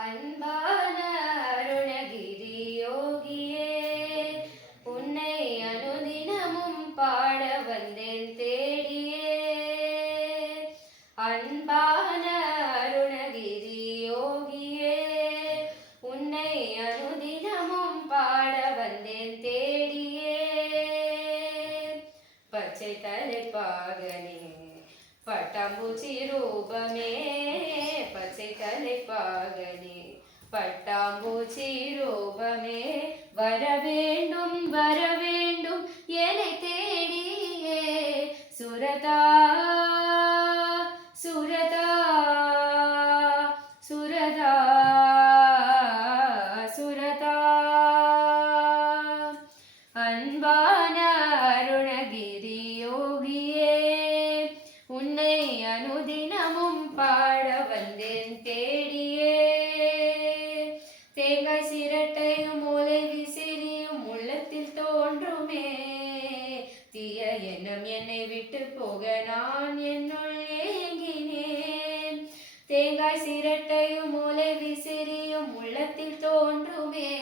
அன்பான அருணகிரி யோகியே, உன்னை அனுதினமும் பாட வந்தேன் தேடியே. அன்பான அருணகிரி யோகியே, உன்னை அனுதினமும் பாட வந்தேன் தேடியே. பச்சை தலைப்பாகனே பட்டாம்பூச்சி ரூபமே, பச்சை தலைப்பாகனே பட்டாம்பூச்சி ரூபமே, வரவேண்டும் வரவேண்டும் என்னை தேடியே. சுரதா சுரதா சுரதா சுரதா. அன்பான அருணகிரி யோகியே, உன்னை அனுதினமும் பாட வந்தேன் தேடியே. தேங்காய் சிரட்டையும் மூளை விசிறியும் உள்ளத்தில் தோன்றுமே, தீய எண்ணம் என்னை விட்டு போக நான் என்னுள் ஏங்கினேன். தேங்காய் சிரட்டையும் மூளை விசிறியும் உள்ளத்தில் தோன்றுமே,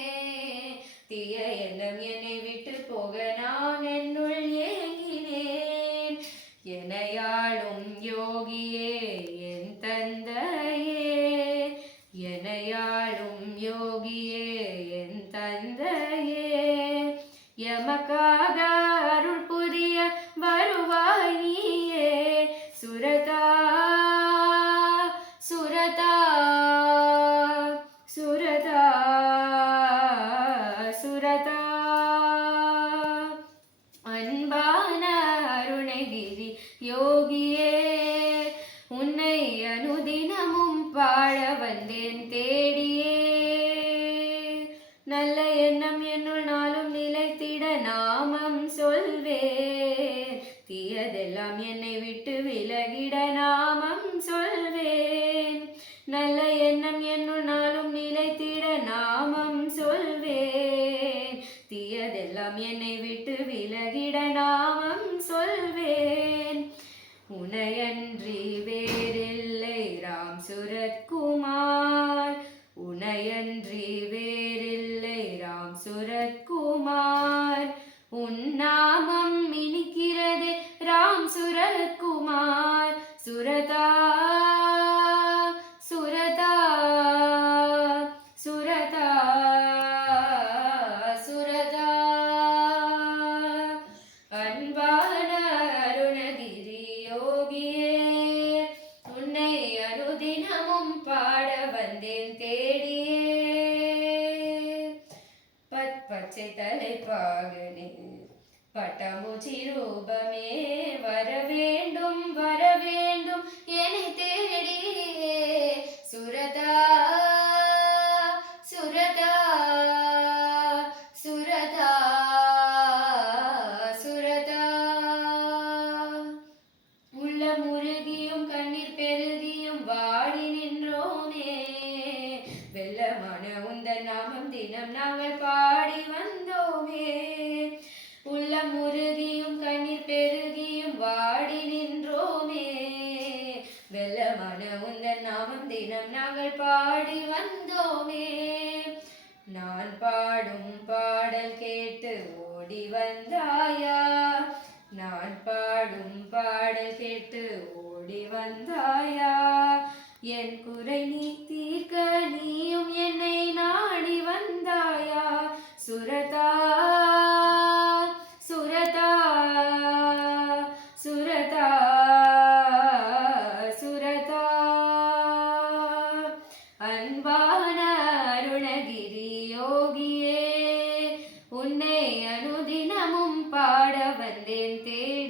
தீய எண்ணம் என்னை விட்டு போக நான் என்னுள் ஏங்கினேன். எனையாளும் யோகியே என் தந்தையே, எனையாளும் யோகியே என் தந்தையே, எமக்காக அருள் புரிய வருவாய் நீயே. சுரதா சுரதா சுரதா சுரதா. அன்பான அருணகிரி யோகியே, உன்னை அனுதினமும் பாட வந்தேன் தேடியே. நல்ல எண்ணம் என்னுள் நாளும் நிலைத்திட நாமம் சொல்வேன், தீயதெல்லாம் என்னை விட்டு விலகிட நாமம் சொல்வேன். நல்ல எண்ணம் என்னுள் நாளும் நிலைத்திட நாமம் சொல்வேன், தீயதெல்லாம் என்னை விட்டு விலகிட நாமம் சொல்வேன். உனையன்றி வேறில்லை ராம் சுரத்குமார், உனையன்றி வேறில்லை ராம் சுரத்குமார். உன் நாமம் இனிக்கிறதே ராம் சுரத்குமார். சுரதா சுரதா சுரதா சுரதா. அன்பான அருணகிரி யோகியே, உன்னை அனுதினமும் பாட வந்தேன் தேடியே. பச்சை தலைப்பாகனே பட்டாம்பூச்சி ரூபமே, வரவேண்டும் வரவேண்டும் என்னை தேடியே. சுரதா சுரதா சுரதா சுரதா. உள்ள முருகியும் கண்ணீர் பெருகியும் வாடி நின்றோமே, வெள்ளமான உந்தன் நாமம் தினம் நாங்கள் பாடி வந்தோமே. உள்ள முருகியும் கண்ணீர் பெருகியும் வாடி நின்றோமே, வெள்ளமான உந்தன் நாமம் தினம் நாங்கள் பாடி வந்தோமே. நான் பாடும் பாடல் கேட்டு ஓடி வந்தாயா, நான் பாடும் பாடல் கேட்டு ஓடி வந்தாயா. என் குறை நீ தீர்க்க நீயும் என்னை நாடி வந்தாயா. சுரதா சுரதா சுரதா சுரதா. அன்பான அருணகிரி யோகியே, உன்னை அனுதினமும் பாட வந்தேன் தேடி.